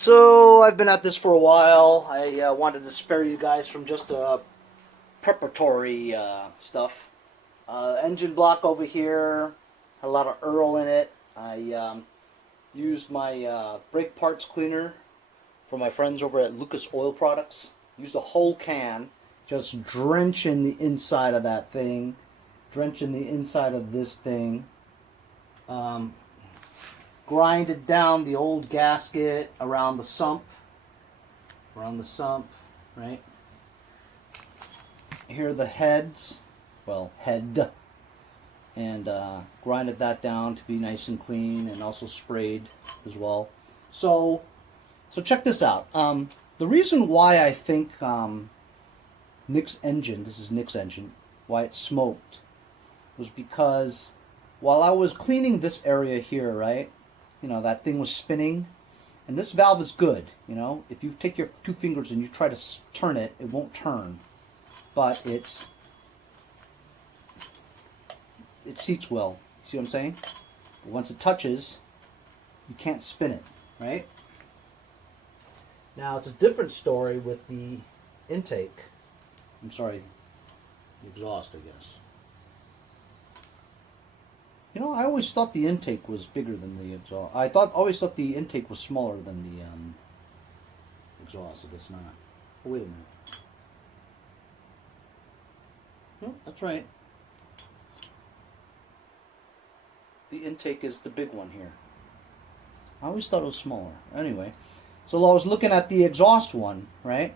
So I've been at this for a while. I wanted to spare you guys from just preparatory stuff. Engine block over here, had a lot of Earl in it. I used my brake parts cleaner for my friends over at Lucas Oil Products. Used a whole can, just drenching the inside of that thing, drenching the inside of this thing. Grinded down the old gasket around the sump, right? Here are the heads, well, head, and grinded that down to be nice and clean, and also sprayed as well. So check this out. The reason why I think Nick's engine, this is Nick's engine, why it smoked, was because while I was cleaning this area here, right? You know, that thing was spinning, and this valve is good. You know, if you take your two fingers and you try to turn it, it won't turn, but it seats well. See what I'm saying? But once it touches, you can't spin it, right? Now it's a different story with the intake. I'm sorry, the exhaust, I guess. You know, I always thought the intake was bigger than the exhaust. Always thought the intake was smaller than the exhaust. I guess not. Oh, wait a minute. No, that's right. The intake is the big one here. I always thought it was smaller. Anyway, so I was looking at the exhaust one, right?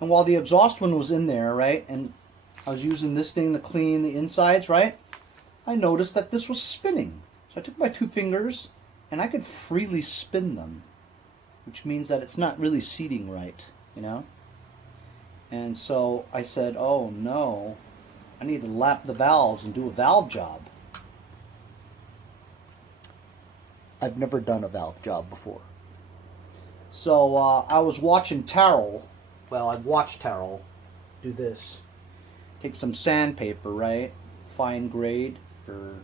And while the exhaust one was in there, right, and I was using this thing to clean the insides, right? I noticed that this was spinning. So I took my two fingers and I could freely spin them, which means that it's not really seating right, you know? And so I said, oh no, I need to lap the valves and do a valve job. I've never done a valve job before. So I was watching Terrell, I've watched Terrell do this. Take some sandpaper, right? Fine grade or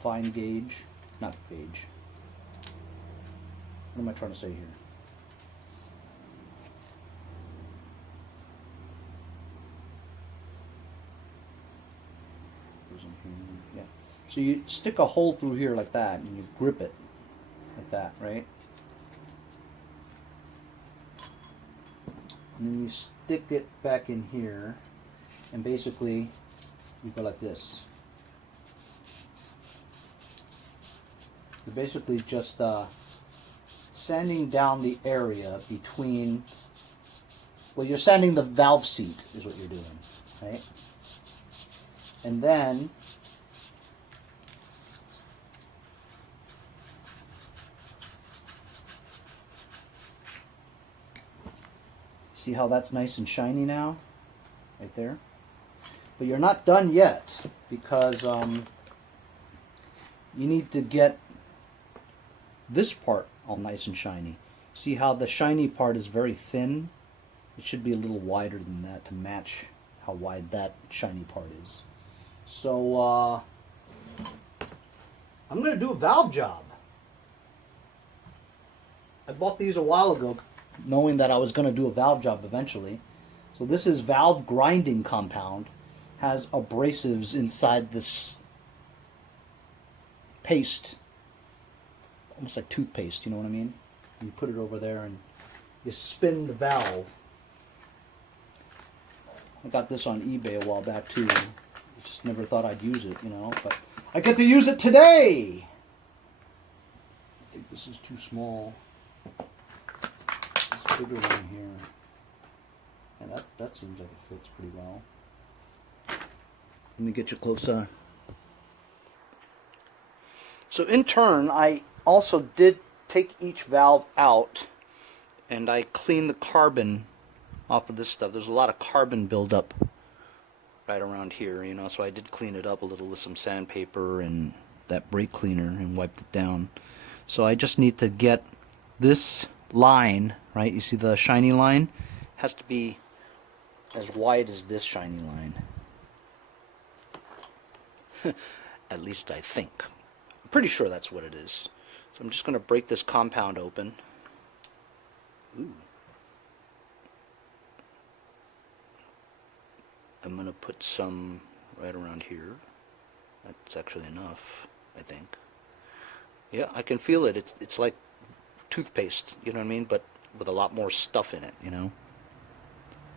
fine gauge, not gauge. What am I trying to say here? Yeah. So you stick a hole through here like that, and you grip it like that, right? And then you stick it back in here. And basically, you go like this. You're basically just sanding down the area between, well, you're sanding the valve seat is what you're doing, right? And then, see how that's nice and shiny now? Right there. But you're not done yet, because you need to get this part all nice and shiny. See how the shiny part is very thin? It should be a little wider than that to match how wide that shiny part is. So I'm going to do a valve job. I bought these a while ago knowing that I was going to do a valve job eventually. So this is valve grinding compound. Has abrasives inside this paste, almost like toothpaste, you know what I mean? You put it over there and you spin the valve. I got this on eBay a while back too. I just never thought I'd use it, you know, but I get to use it today. I think this is too small. This bigger one here. And that seems like it fits pretty well. Let me get you closer. So in turn, I also did take each valve out and I cleaned the carbon off of this stuff. There's a lot of carbon buildup right around here, you know, so I did clean it up a little with some sandpaper and that brake cleaner and wiped it down. So I just need to get this line, right? You see the shiny line? Has to be as wide as this shiny line. At least I think. I'm pretty sure that's what it is. So I'm just going to break this compound open. Ooh. I'm going to put some right around here. That's actually enough, I think. Yeah, I can feel it. It's like toothpaste, you know what I mean? But with a lot more stuff in it, you know?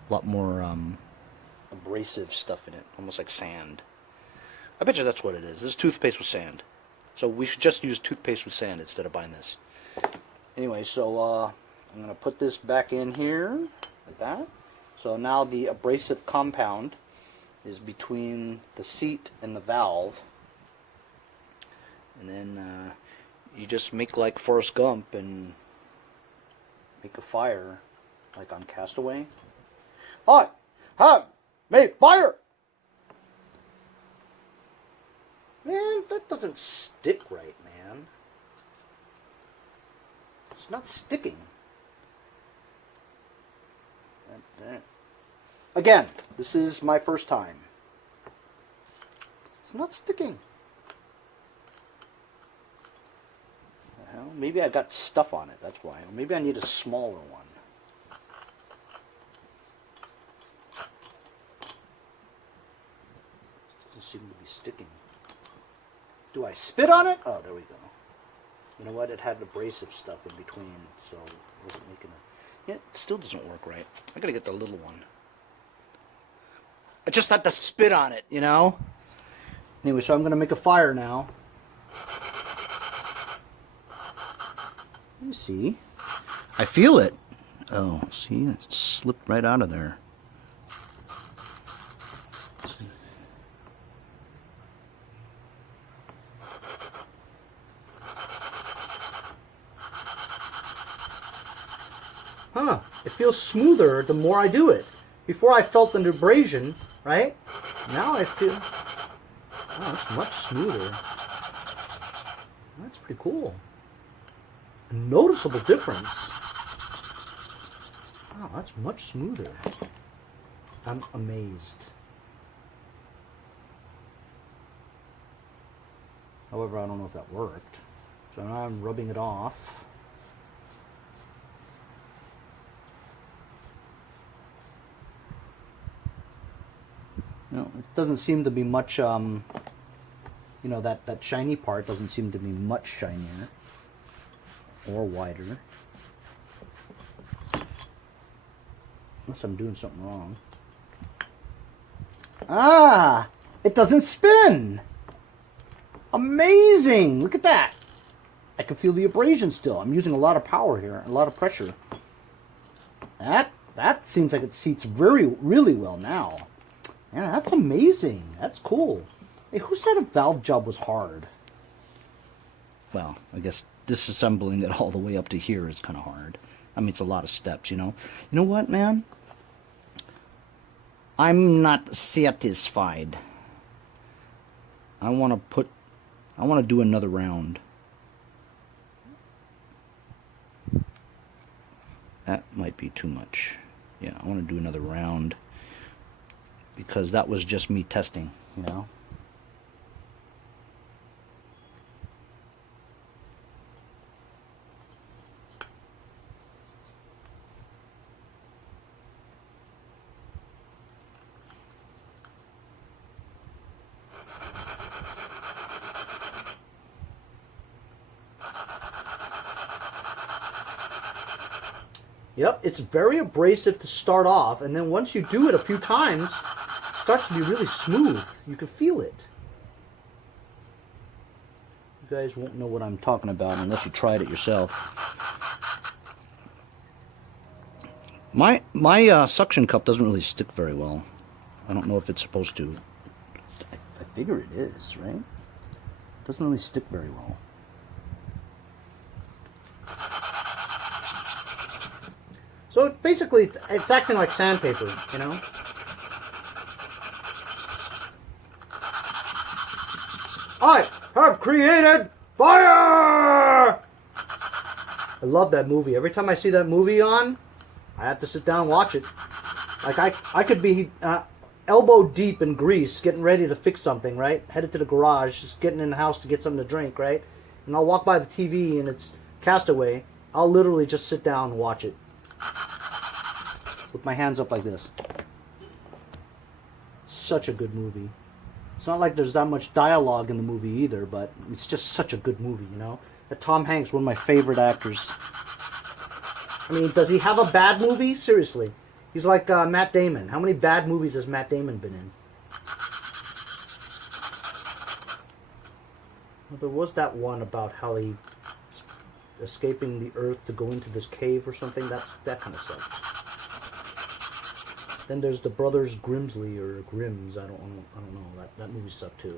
A lot more abrasive stuff in it, almost like sand. I bet you that's what it is. This is toothpaste with sand. So we should just use toothpaste with sand instead of buying this. Anyway, so I'm going to put this back in here, like that. So now the abrasive compound is between the seat and the valve. And then you just make like Forrest Gump and make a fire, like on Castaway. I have made fire! Man, that doesn't stick right, man. It's not sticking. Again, this is my first time. It's not sticking. Well, maybe I got stuff on it, that's why. Or maybe I need a smaller one. Doesn't seem to be sticking. Do I spit on it? Oh, there we go. You know what? It had abrasive stuff in between, so it wasn't making a... Yeah, it still doesn't work right. I gotta get the little one. I just had to spit on it, you know? Anyway, so I'm gonna make a fire now. You see? I feel it. Oh, see? It slipped right out of there. Huh, it feels smoother the more I do it. Before I felt an abrasion, right? Now I feel, oh, it's much smoother. That's pretty cool. A noticeable difference. Wow, that's much smoother. I'm amazed. However, I don't know if that worked. So now I'm rubbing it off. No, it doesn't seem to be much, you know, that shiny part doesn't seem to be much shinier or wider. Unless I'm doing something wrong. Ah! It doesn't spin! Amazing! Look at that! I can feel the abrasion still. I'm using a lot of power here, a lot of pressure. That seems like it seats really well now. Yeah, that's amazing. That's cool. Hey, who said a valve job was hard? Well, I guess disassembling it all the way up to here is kind of hard. I mean, it's a lot of steps, you know. You know what, man? I'm not satisfied. I want to do another round. That might be too much. Yeah, I want to do another round. Because that was just me testing, you know. Yep, it's very abrasive to start off, and then once you do it a few times, it starts to be really smooth. You can feel it. You guys won't know what I'm talking about unless you tried it yourself. My suction cup doesn't really stick very well. I don't know if it's supposed to. I figure it is, right? It doesn't really stick very well. So basically, it's acting like sandpaper, you know? I have created fire! I love that movie. Every time I see that movie on, I have to sit down and watch it. Like, I could be elbow deep in grease, getting ready to fix something, right? Headed to the garage, just getting in the house to get something to drink, right? and I'll walk by the TV and it's Castaway, I'll literally just sit down and watch it with my hands up like this. Such a good movie. It's not like there's that much dialogue in the movie either, but it's just such a good movie, you know? Tom Hanks, one of my favorite actors. I mean, does he have a bad movie? Seriously. He's like Matt Damon. How many bad movies has Matt Damon been in? Well, there was that one about how he escaping the earth to go into this cave or something. That kind of sucked. Then there's the Brothers Grimsley or Grimms. I don't know. That movie sucked too.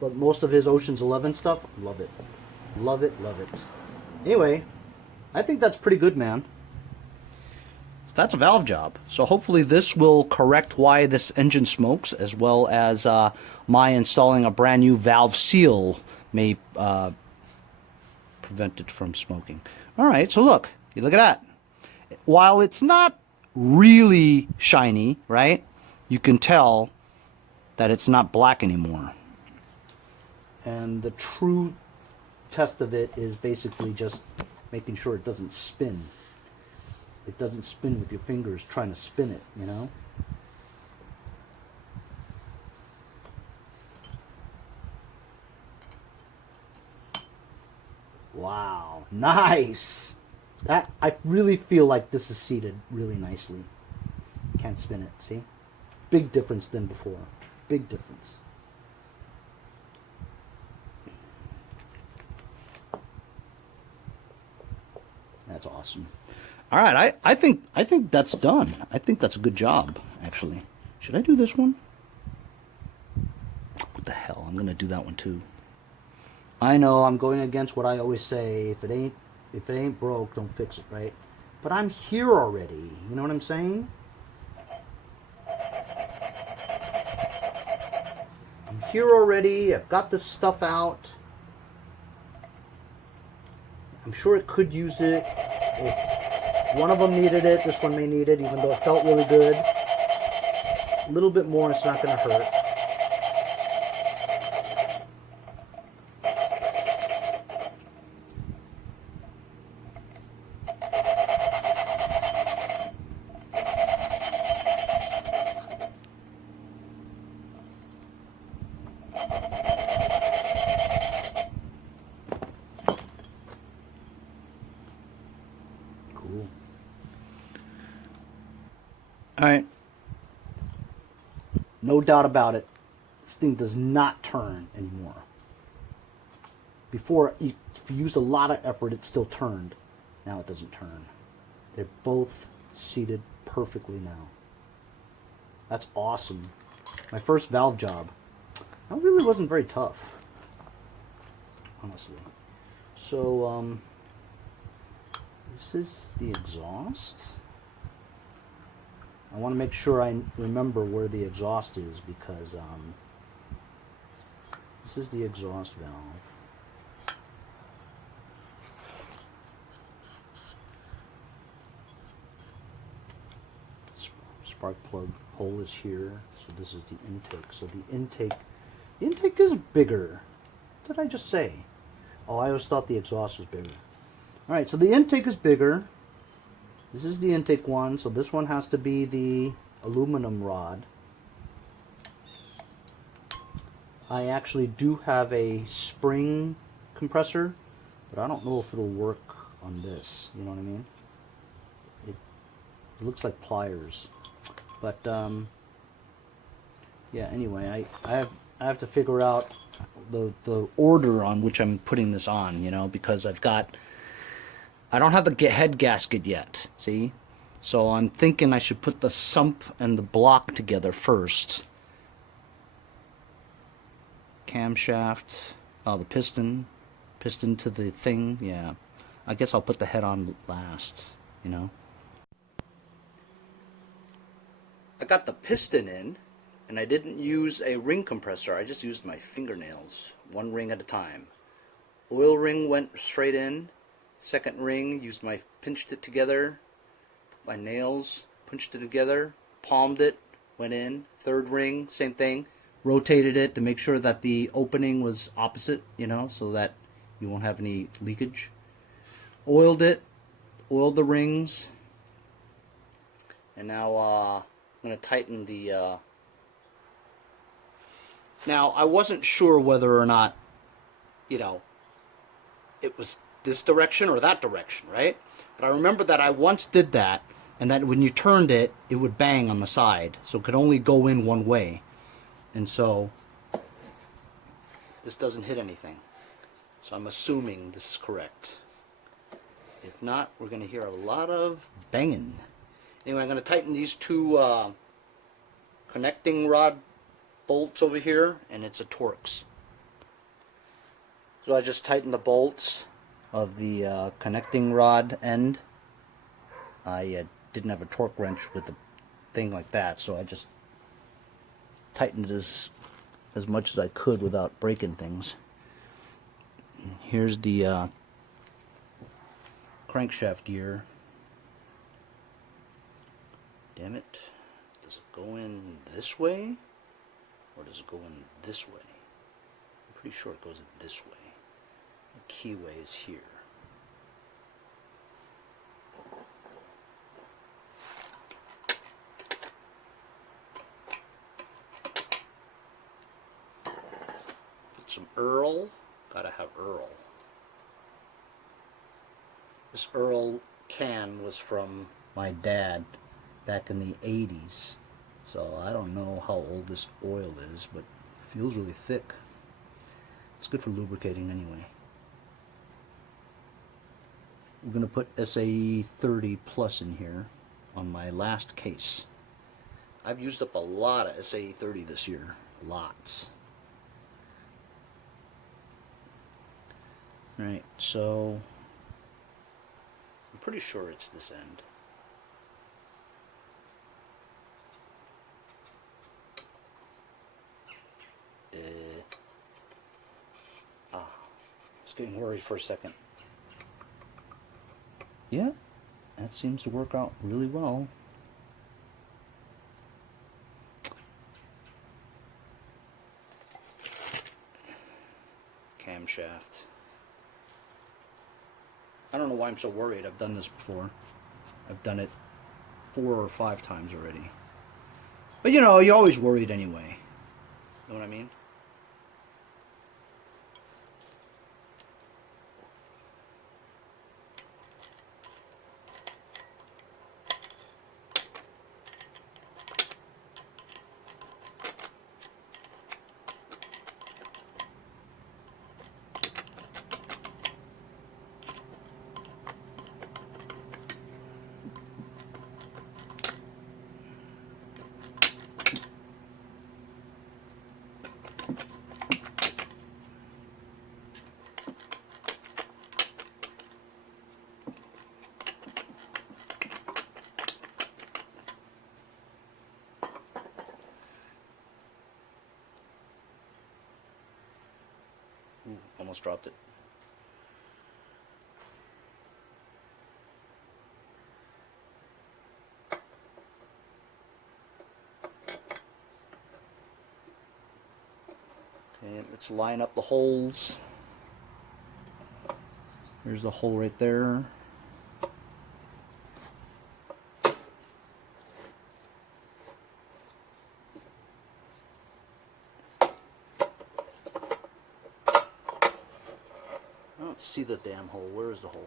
But most of his Ocean's 11 stuff, love it. Love it, love it. Anyway, I think that's pretty good, man. So that's a valve job. So hopefully this will correct why this engine smokes, as well as my installing a brand new valve seal may prevent it from smoking. All right, so look at that. While it's not really shiny, right, you can tell that it's not black anymore. And the true test of it is basically just making sure it doesn't spin. It doesn't spin with your fingers trying to spin it, you know? Wow, nice! That, I really feel like this is seated really nicely. Can't spin it, see? Big difference than before. Big difference. That's awesome. All right, I think that's done. I think that's a good job, actually. Should I do this one? What the hell? I'm gonna do that one too. I know I'm going against what I always say. If it ain't broke, don't fix it, right? But I'm here already. You know what I'm saying? I'm here already. I've got this stuff out. I'm sure it could use it. If one of them needed it, this one may need it, even though it felt really good. A little bit more, it's not going to hurt. Cool. Alright. No doubt about it. This thing does not turn anymore. Before, if you used a lot of effort, it still turned. Now it doesn't turn. They're both seated perfectly now. That's awesome. My first valve job. That really wasn't very tough, honestly. So, this is the exhaust. I want to make sure I remember where the exhaust is, because this is the exhaust valve. Spark plug hole is here, so this is the intake. So the intake is bigger. What did I just say? Oh, I always thought the exhaust was bigger. Alright, so the intake is bigger. This is the intake one, so this one has to be the aluminum rod. I actually do have a spring compressor, but I don't know if it'll work on this. You know what I mean? It looks like pliers. But, yeah, anyway, I have to figure out the order on which I'm putting this on, you know, because I don't have the head gasket yet, see? So I'm thinking I should put the sump and the block together first. Camshaft, the piston to the thing, yeah. I guess I'll put the head on last, you know? I got the piston in, and I didn't use a ring compressor. I just used my fingernails, one ring at a time. Oil ring went straight in. Second ring, pinched it together. My nails, punched it together. Palmed it, went in. Third ring, same thing. rotated it to make sure that the opening was opposite, you know, so that you won't have any leakage. Oiled it, oiled the rings, and now I'm going to tighten the... Now, I wasn't sure whether or not, you know, it was this direction or that direction, right? But I remember that I once did that, and that when you turned it, it would bang on the side, so it could only go in one way. And so this doesn't hit anything. So I'm assuming this is correct. If not, we're going to hear a lot of banging. Anyway, I'm going to tighten these two connecting rod bolts over here, and it's a Torx. So I just tightened the bolts of the connecting rod end. I didn't have a torque wrench with a thing like that, so I just tightened it as much as I could without breaking things. Here's the crankshaft gear. Damn it. Does it go in this way? Or does it go in this way? I'm pretty sure it goes in this way. The keyway is here. Put some Earl. Gotta have Earl. This Earl can was from my dad back in the 80s. So I don't know how old this oil is, but it feels really thick. It's good for lubricating anyway. We're going to put SAE 30 plus in here on my last case. I've used up a lot of SAE 30 this year. Lots. Alright, so I'm pretty sure it's this end. I was getting worried for a second. Yeah, that seems to work out really well. Camshaft. I don't know why I'm so worried. I've done this before. I've done it 4 or 5 times already. But you know, you're always worried anyway. You know what I mean? Ooh, almost dropped it. Okay, let's line up the holes. There's the hole right there. I don't see the damn hole. Where is the hole?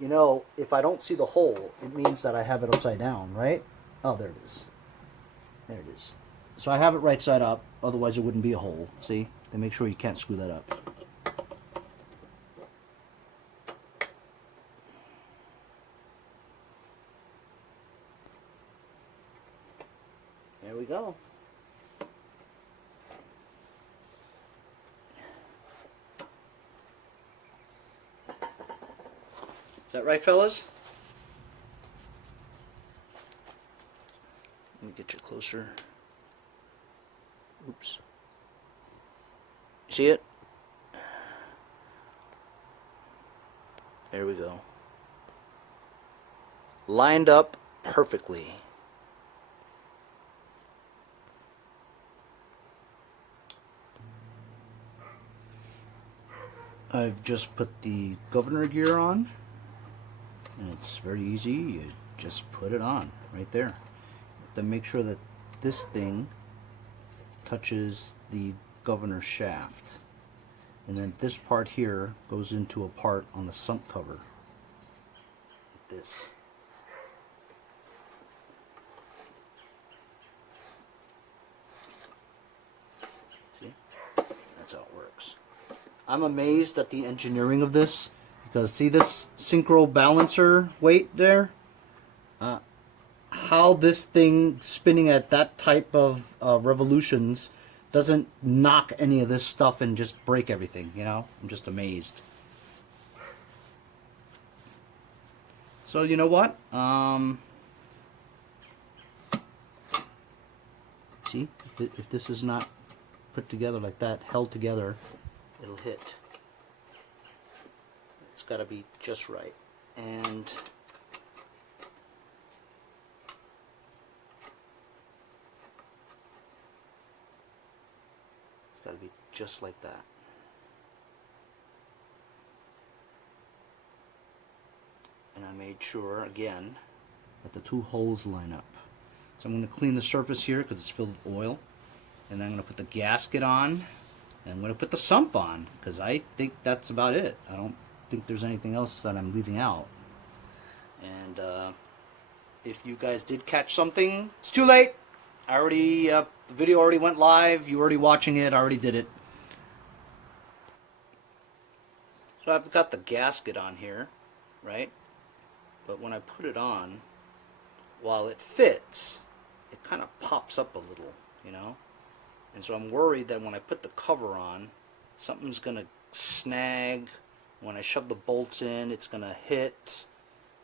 You know, if I don't see the hole, it means that I have it upside down, right? Oh, there it is. There it is. So I have it right side up, otherwise it wouldn't be a hole. See? Then make sure you can't screw that up. There we go. Is that right, fellas? Let me get you closer. Oops. See it? There we go. Lined up perfectly. I've just put the governor gear on, and it's very easy. You just put it on right there. You have to make sure that this thing touches the governor shaft, and then this part here goes into a part on the sump cover, like this. See? That's how it works. I'm amazed at the engineering of this, because see this synchro balancer weight there? How this thing spinning at that type of revolutions doesn't knock any of this stuff and just break everything, you know? I'm just amazed. So you know what? See, if this is not put together like that, held together, it'll hit. It's got to be just right. And it's got to be just like that. And I made sure, again, that the two holes line up. So I'm going to clean the surface here because it's filled with oil. And then I'm going to put the gasket on. And I'm going to put the sump on, because I think that's about it. I don't think there's anything else that I'm leaving out. And if you guys did catch something, it's too late. I already, the video already went live. You're already watching it. I already did it. So I've got the gasket on here, right? But when I put it on, while it fits, it kind of pops up a little, you know? And so I'm worried that when I put the cover on, something's going to snag. When I shove the bolts in, it's going to hit.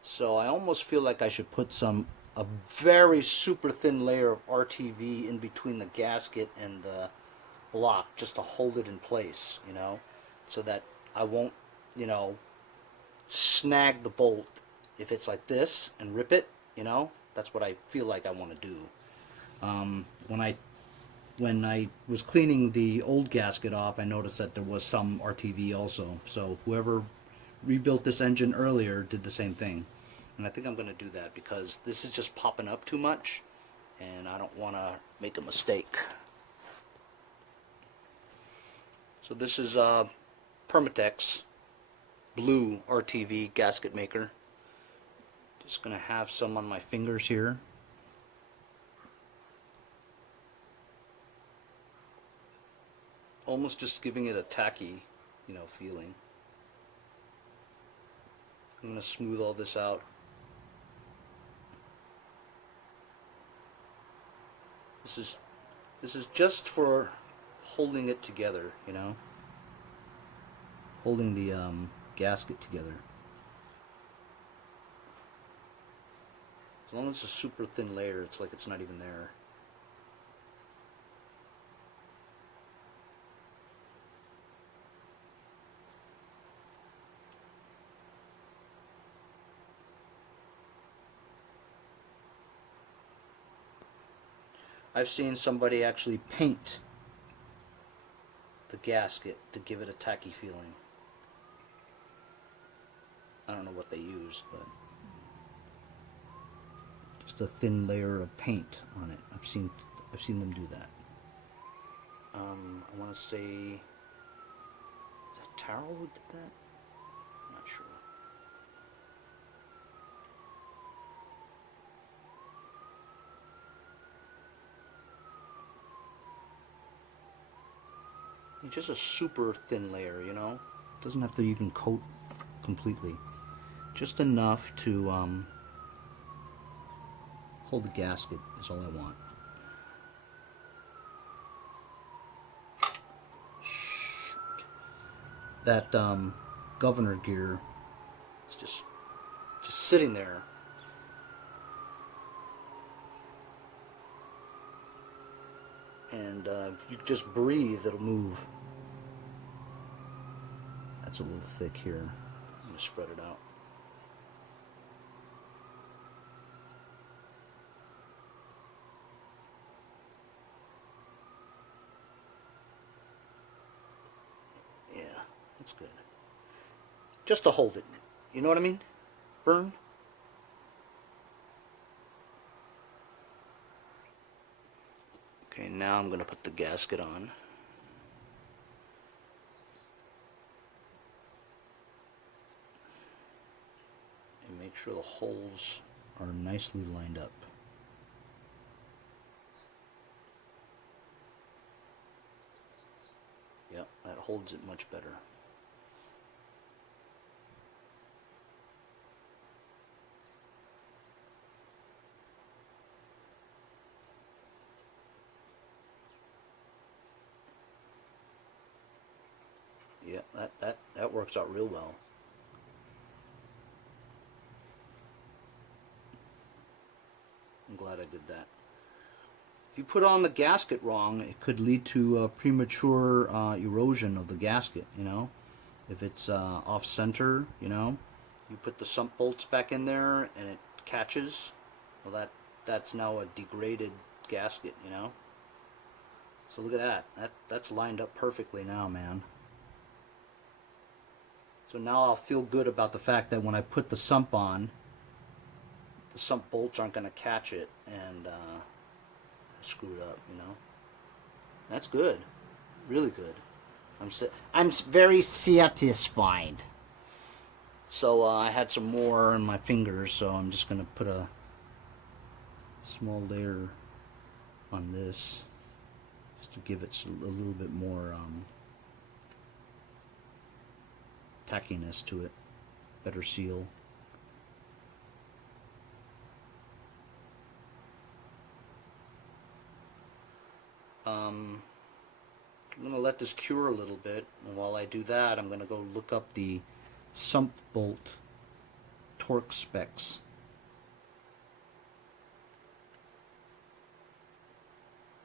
So I almost feel like I should put a very super thin layer of RTV in between the gasket and the block, just to hold it in place, you know, so that I won't, you know, snag the bolt if it's like this and rip it, you know. That's what I feel like I want to do. When I was cleaning the old gasket off, I noticed that there was some RTV also. So whoever rebuilt this engine earlier did the same thing. And I think I'm going to do that because this is just popping up too much, and I don't want to make a mistake. So this is Permatex blue RTV gasket maker. Just going to have some on my fingers here. Almost just giving it a tacky, you know, feeling. I'm going to smooth all this out. This is just for holding it together, you know, holding the gasket together. As long as it's a super thin layer, it's like it's not even there. I've seen somebody actually paint the gasket to give it a tacky feeling. I don't know what they used, but just a thin layer of paint on it. I've seen them do that. I want to say, is that Taro who did that? I'm not sure. It's just a super thin layer, you know. It doesn't have to even coat completely. Just enough to hold the gasket is all I want. That governor gear is just sitting there. And if you just breathe, it'll move. That's a little thick here. I'm going to spread it out. Yeah, that's good. Just to hold it. You know what I mean? Burn. Okay, now I'm going to put the gasket on. And make sure the holes are nicely lined up. Yep, that holds it much better. Yeah, that works out real well. I'm glad I did that. If you put on the gasket wrong, it could lead to premature erosion of the gasket, you know. If it's off center, you know, you put the sump bolts back in there and it catches, well that's now a degraded gasket, you know. So look at that. That's lined up perfectly now, man. So now I'll feel good about the fact that when I put the sump on, the sump bolts aren't going to catch it and screw it up, you know. That's good. Really good. I'm very satisfied. So I had some more in my fingers, so I'm just going to put a small layer on this just to give it a little bit more tackiness to it. Better seal. I'm going to let this cure a little bit, and while I do that, I'm going to go look up the sump bolt torque specs.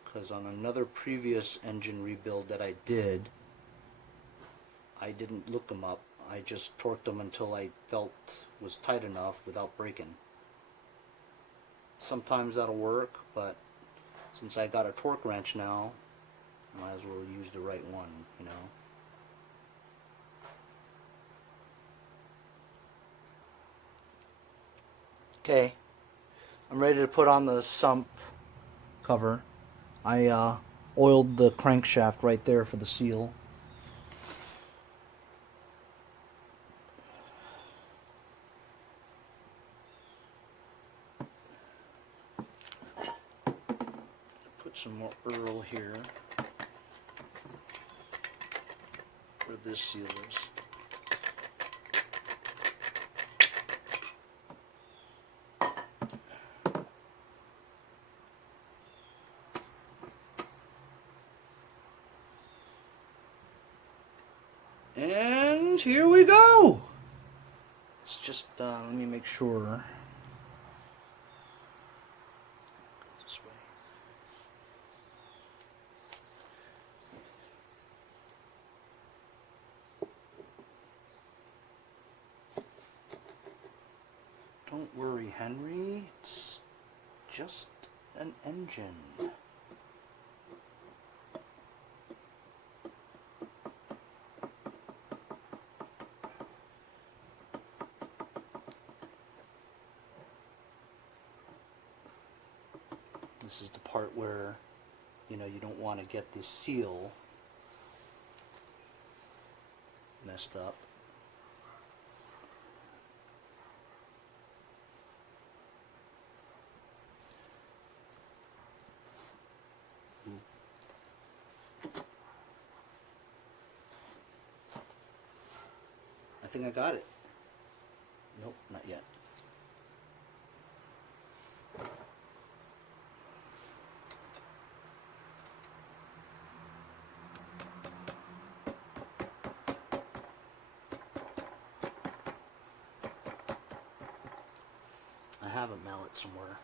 Because on another previous engine rebuild that I did, I didn't look them up. I just torqued them until I felt was tight enough without breaking. Sometimes that'll work, but since I got a torque wrench now, I might as well use the right one, you know. Okay, I'm ready to put on the sump cover. I oiled the crankshaft right there for the seal. Put some more Earl here where this seal is. And here we go. It's just, let me make sure. This way. Don't worry, Henry. It's just an engine. This is the part where, you know, you don't want to get this seal messed up. I think I got it. Nope, not yet. have a mallet somewhere.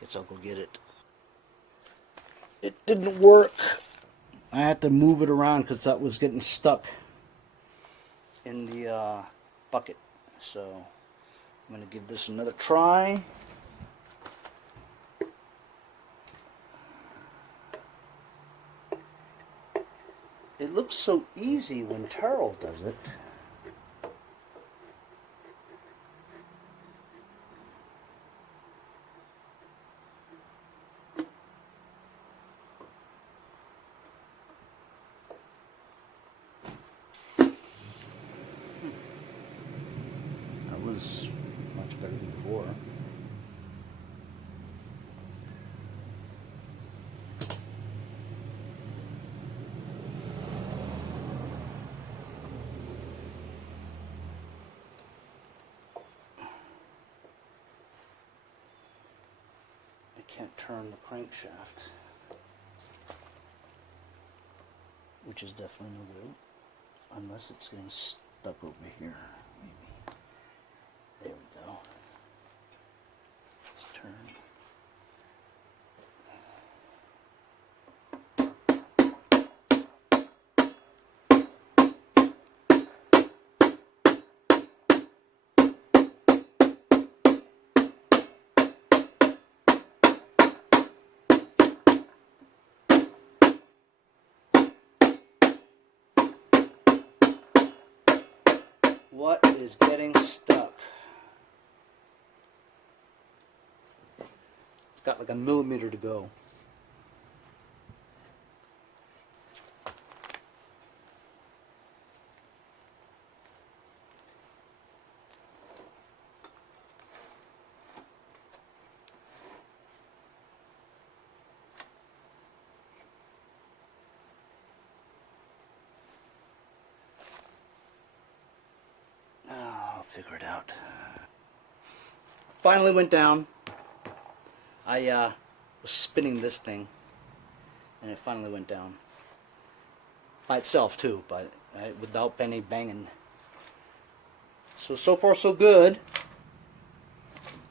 Guess I'll go get it. It didn't work. I had to move it around because that was getting stuck in the bucket. So I'm going to give this another try. It looks so easy when Terrell does it. That was much better than before. I can't turn the crankshaft, which is definitely no good, unless it's getting stuck over here. Maybe. There we go. Let's turn. What is getting stuck? It's got like a millimeter to go. I'll figure it out. Finally went down. I was spinning this thing, and it finally went down. By itself too, but without any banging. So far so good.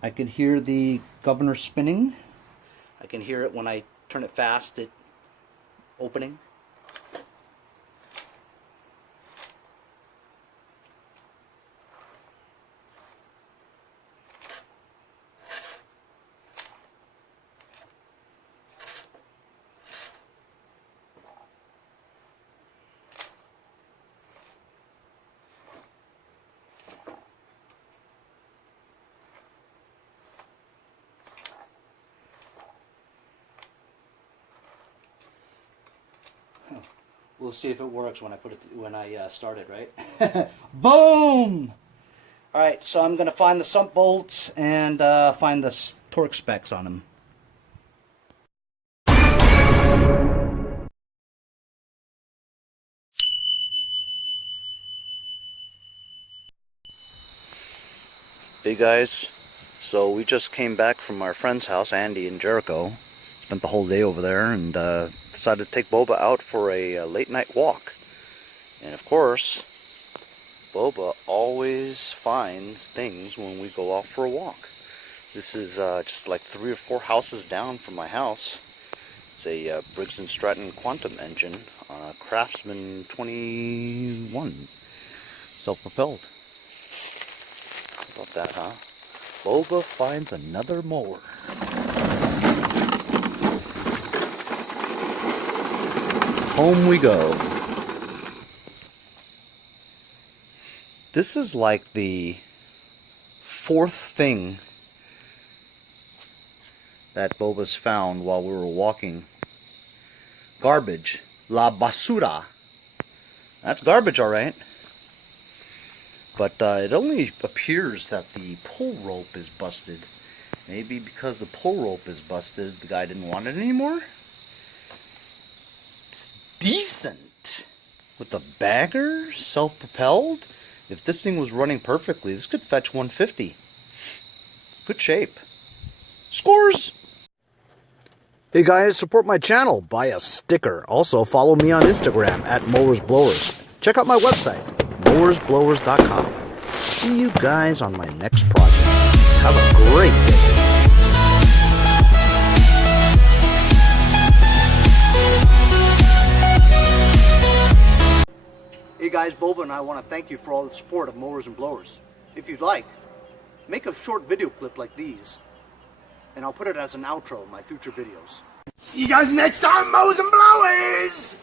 I can hear the governor spinning. I can hear it when I turn it fast, it opening. We'll see if it works when I start it, right? Boom! All right, so I'm gonna find the sump bolts and find the torque specs on them. Hey guys, so we just came back from our friend's house, Andy in Jericho. Spent the whole day over there and decided to take Boba out for a late night walk. And of course, Boba always finds things when we go out for a walk. This is just like 3 or 4 houses down from my house. It's a Briggs and Stratton quantum engine on a Craftsman 21, self-propelled. How about that, huh? Boba finds another mower. Home we go. This is like the 4th thing that Boba's found while we were walking. Garbage. La basura. That's garbage, alright. But it only appears that the pull rope is busted. Maybe because the pull rope is busted, the guy didn't want it anymore? It's decent. with a bagger, self-propelled. If this thing was running perfectly, this could fetch 150. Good shape. Scores! Hey guys, support my channel. Buy a sticker. Also, follow me on Instagram at mowersblowers. Check out my website, mowersblowers.com. See you guys on my next project. Have a great day. Hey guys, Boba and I want to thank you for all the support of Mowers and Blowers. If you'd like, make a short video clip like these, and I'll put it as an outro in my future videos. See you guys next time, Mowers and Blowers!